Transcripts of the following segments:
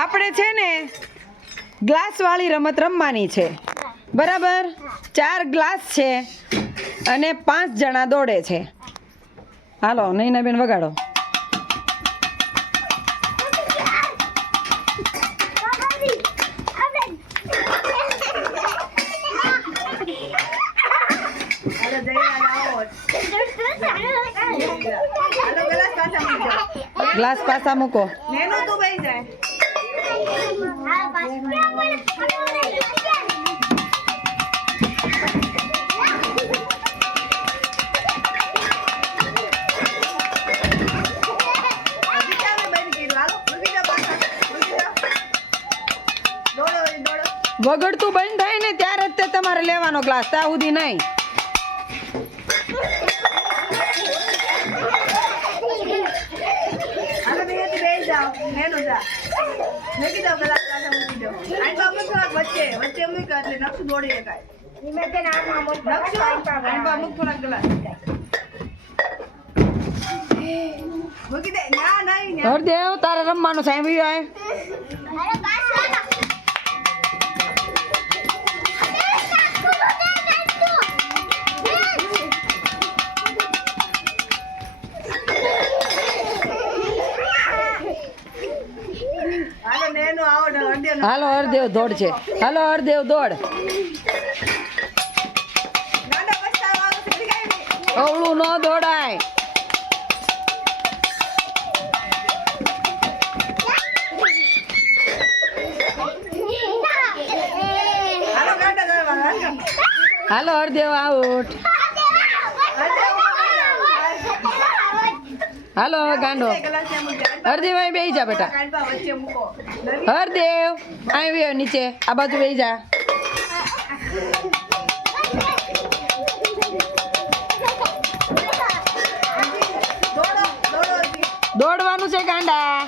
આપણે છે ને ગ્લાસ વાળી રમત રમવાની છે, બરાબર? 4 ગ્લાસ છે અને 5 જણા દોડે છે. હાલો નૈનાબેન વગાડો. ગ્લાસ પાછા મૂકો. વગડતું બંધ થાય ને ત્યારે જ તે તમારે લેવાનો ગ્લાસ, ત્યાં સુધી નહીં. હરદેવ તારે રમવાનું સાંભળ્યું? હાલો હરદેવ દોડ છે. હાલો હરદેવ દોડ. અવળું ન દોડાય. હાલો હરદેવ આઉટ. હાલો ગાંડો. હરદેવ અહીં બેસી જા બેટા. હરદેવ અહીં નીચે આ બાજુ બેસી જા. દોડવાનું છે ગાંડા.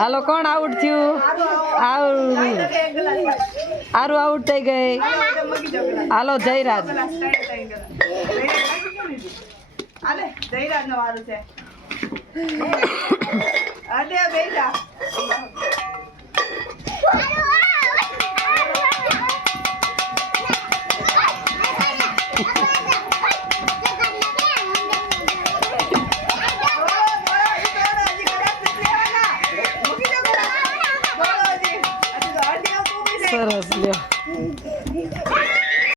હાલો કોણ આઉટ થયું? આરું આઉટ થઈ ગઈ. હાલો જયરાજ. જયરાજ નો વારો છે.